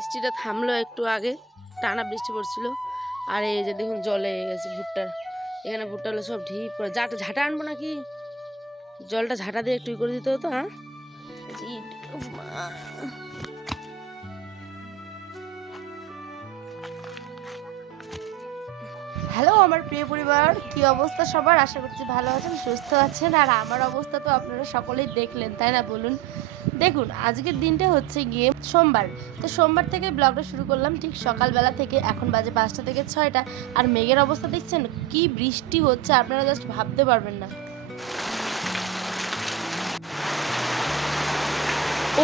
বৃষ্টিটা থামলো একটু আগে, টানা বৃষ্টি পড়ছিল। আর এই যে দেখুন জলে গেছে ভুট্টার, এখানে ভুট্টাগুলো সব ঢিপ করে। ঝাঁটা আনবো নাকি? জলটা ঝাঁটা দিয়ে একটু করে দিতে হতো। হ্যাঁ, হ্যালো আমার প্রিয় পরিবার, কি অবস্থা সবার? আশা করছি ভালো আছেন, সুস্থ আছেন। আর আমার অবস্থা তো আপনারা সকলেই দেখলেন, তাই না বলুন? দেখুন, আজকের দিনটা হচ্ছে গিয়ে সোমবার। তো সোমবার থেকে ব্লগটা শুরু করলাম ঠিক সকালবেলা থেকে। এখন বাজে 5টা থেকে 6টা। আর মেঘের অবস্থা দেখছেন, কি বৃষ্টি হচ্ছে আপনারা জাস্ট ভাবতে পারবেন না।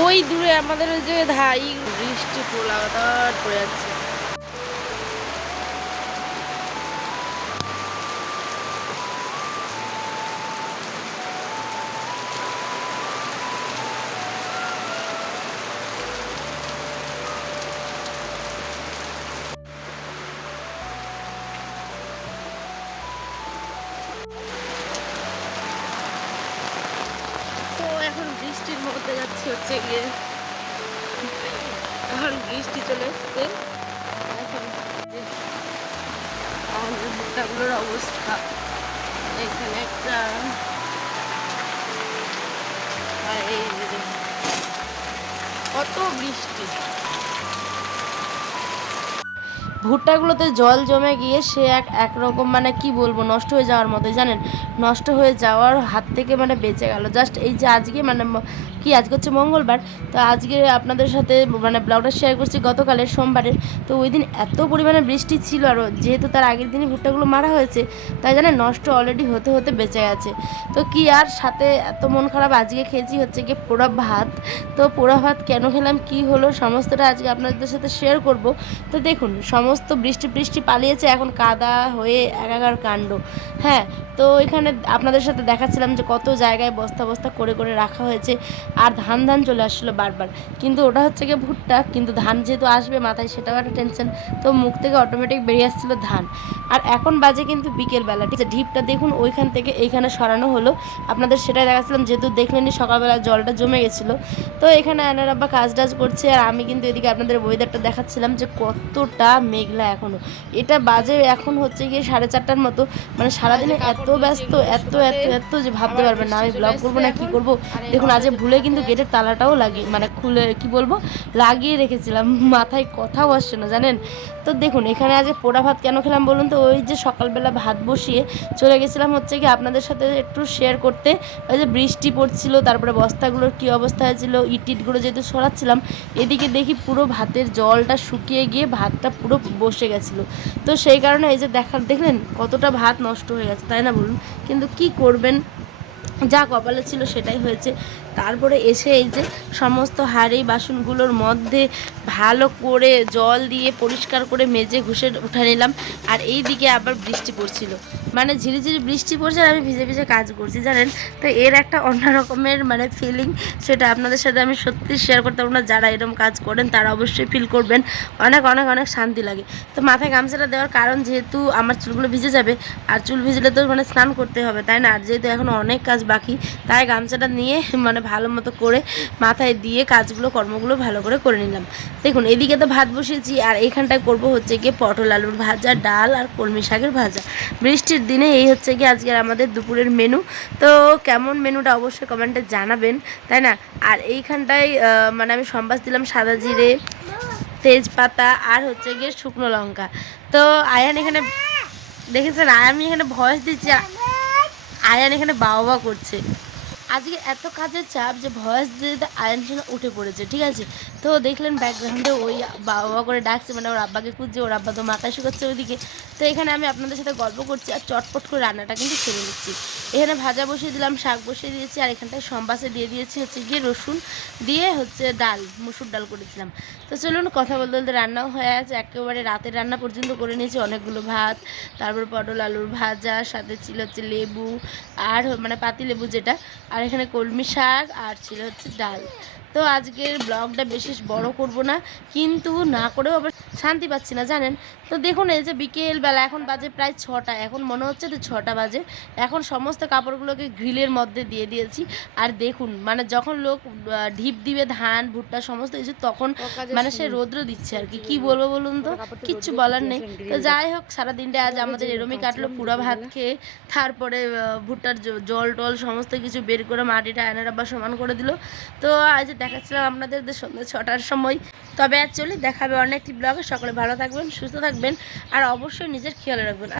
ওই দূরে আমাদের ওই যে ধাই বৃষ্টি লাগাতার পড়ে যাচ্ছে। এখন বৃষ্টির মধ্যে যাচ্ছে হচ্ছে গিয়ে, এখন বৃষ্টি চলে এসছে। এখন আমাদের ভুট্টাগুলোর অবস্থা এখানে একটা, আর এই যে কত বৃষ্টি। ভুট্টাগুলোতে জল জমে গিয়ে সে একরকম মানে কি বলবো, নষ্ট হয়ে যাওয়ার মতোই, জানেন। নষ্ট হয়ে যাওয়ার হাত থেকে মানে বেঁচে গেল জাস্ট এই যে আজকে মানে আজকে হচ্ছে মঙ্গলবার। তো আজকে আপনাদের সাথে মানে ব্লগটা শেয়ার করছি গতকালের সোমবারের। তো ওই দিন এত পরিমাণে বৃষ্টি ছিল, আর যেহেতু তার আগের দিনই ভুট্টাগুলো মারা হয়েছে, তাই জানেন নষ্ট অলরেডি হতে হতে বেঁচে গেছে। তো কি আর সাথে এত মন খারাপ, আজকে খেয়েছি হচ্ছে গিয়ে পোড়া ভাত। তো পোড়া ভাত কেন খেলাম, কি হলো, সমস্তটা আজকে আপনাদের সাথে শেয়ার করব। তো দেখুন, সমস্ত বৃষ্টি পালিয়েছে, এখন কাদা হয়ে একাকার কাণ্ড। হ্যাঁ, তো এখানে আপনাদের সাথে দেখাচ্ছিলাম যে কত জায়গায় বস্তা বস্তা করে করে রাখা হয়েছে। আর ধান চলে আসছিলো বারবার, কিন্তু ওটা হচ্ছে গিয়ে ভুট্টা, কিন্তু ধান যেহেতু আসবে মাথায় সেটাও একটা টেনশন। তো মুখ থেকে অটোমেটিক বেরিয়ে আসছিলো ধান। আর এখন বাজে কিন্তু বিকেলবেলা, ঠিক আছে। ঢিপটা দেখুন ওইখান থেকে এইখানে সরানো হলো, আপনাদের সেটাই দেখাচ্ছিলাম, যেহেতু দেখলেনি সকালবেলা জলটা জমে গেছিলো। তো এখানে আয়নার আব্বা কাজ করছে, আর আমি কিন্তু এদিকে আপনাদের ওয়েদারটা দেখাচ্ছিলাম যে কতটা মেঘলা এখনও। এটা বাজে এখন হচ্ছে গিয়ে 4:30টার মতো। মানে সারাদিনে এত ব্যস্ত, এত এত এত যে ভাবতে পারবেন না আমি ব্লগ করবো না কি করবো। দেখুন আজ ভুলে কিন্তু গেটের তালাটাও লাগিয়ে মানে খুলে কি বলবো লাগিয়ে রেখেছিলাম, মাথায় কথাও আসছে না, জানেন। তো দেখুন এখানে আজ পোড়া ভাত কেন খেলাম বলুন তো? ওই যে সকালবেলা ভাত বসিয়ে চলে গেছিলাম হচ্ছে কি আপনাদের সাথে একটু শেয়ার করতে। ওই যে বৃষ্টি পড়ছিল, তারপরে বস্তাগুলোর কী অবস্থা হয়েছিল, ইটগুলো যেহেতু সরাচ্ছিলাম, এদিকে দেখি পুরো ভাতের জলটা শুকিয়ে গিয়ে ভাতটা পুরো বসে গেছিলো। তো সেই কারণে এই যে দেখলেন কতটা ভাত নষ্ট হয়ে গেছে, তাই না বলুন? কিন্তু কি করবেন, যা কপালে ছিল সেটাই হয়েছে। তারপরে এসে এই যে সমস্ত হাঁড়ি বাসনগুলোর মধ্যে ভালো করে জল দিয়ে পরিষ্কার করে মেজে ঘষে উঠে নিলাম। আর এই দিকে আবার বৃষ্টি পড়ছিল, মানে ঝিরিঝিরি বৃষ্টি পড়ছে, আর আমি ভিজে ভিজে কাজ করছি, জানেন। তো এর একটা অন্য রকমের মানে ফিলিং, সেটা আপনাদের সাথে আমি সত্যি শেয়ার করতে পারবো না। যারা এরকম কাজ করেন তারা অবশ্যই ফিল করবেন, অনেক অনেক অনেক শান্তি লাগে। তো মাথায় গামছাটা দেওয়ার কারণ, যেহেতু আমার চুলগুলো ভিজে যাবে, আর চুল ভিজলে তো মানে স্নান করতে হবে, তাই না। আর যেহেতু এখন অনেক কাজ বাকি, তাই গামছাটা নিয়ে মানে ভালো মতো করে মাথায় দিয়ে কর্মগুলো ভালো করে নিলাম। দেখুন এদিকে তো ভাত বসিয়েছি, আর এইখানটায় করব হচ্ছে গিয়ে পটল আলুর ভাজা, ডাল আর কলমি শাকের ভাজা। বৃষ্টির দিনে এই হচ্ছে গিয়ে আজকের আমাদের দুপুরের মেনু। তো কেমন মেনুটা অবশ্যই কমেন্টে জানাবেন, তাই না। আর এইখানটায় মানে আমি সম্বাস দিলাম সাদা জিরে, তেজপাতা আর হচ্ছে গিয়ে শুকনো লঙ্কা। তো আয়ান এখানে দেখেছেন, আমি এখানে ভয়েস দিচ্ছি, আয়ান এখানে বাবা করছে। আজকে এত কাজের চাপ যে ভয়েস দিতে আয়ন জন্য উঠে পড়েছে, ঠিক আছে। তো দেখলেন ব্যাকগ্রাউন্ডে ওই বাবা করে ডাকছে, মানে ওর আব্বাকে খুঁজছে, ওর আব্বা তো মাথায় শুকাচ্ছে ওইদিকে। তো এখানে আমি আপনাদের সাথে গল্প করছি আর চটপট করে রান্নাটা কিন্তু সেরে নিচ্ছি। এখানে ভাজা বসিয়ে দিলাম, শাক বসিয়ে দিয়েছি, আর এখানটায় সম্বাসে দিয়ে দিয়েছি হচ্ছে গিয়ে রসুন দিয়ে হচ্ছে ডাল, মুসুর ডাল করেছিলাম। তো চলুন কথা বলতে বলতে রান্নাও হয়ে আছে, একেবারে রাতের রান্না পর্যন্ত করে নিয়েছি, অনেকগুলো ভাত, তারপর পটল আলুর ভাজা, সাথে ছিল হচ্ছে লেবু, আর মানে পাতি লেবু যেটা, আর এখানে কলমি শাক, আর ছিল হচ্ছে ডাল। তো আজকের ব্লগটা বেশি বড় করব না, কিন্তু না করেও আবার শান্তি পাচ্ছি না জানেন। তো দেখুন এই যে বিকেলবেলা এখন বাজে প্রায় 6টা, এখন মনে হচ্ছে যে 6টা বাজে। এখন সমস্ত কাপড়গুলোকে গ্রিলের মধ্যে দিয়ে দিয়েছি। আর দেখুন মানে যখন লোক ঢিপ দিবে ধান ভুট্টা সমস্ত কিছু, তখন মানে সে রৌদ্র দিচ্ছে আর কি। কি বলবো বলুন তো, কিচ্ছু বলার নেই। তো যাই হোক, সারাদিনটা আজ আমাদের এরমই কাটলো, পুরা ভাত খেয়ে। তারপরে ভুট্টার জল টল সমস্ত কিছু বের করে মাটিটা আয়নার আবার সমান করে দিল। তো আজ দেখাচ্ছিলাম আপনাদের সন্ধ্যে 6টার সময়। তবে অ্যাকচুয়ালি দেখাবে অন্য একটি ব্লগে। সকলে ভালো থাকবেন, সুস্থ থাকবেন, আর অবশ্যই নিজের খেয়াল রাখবেন।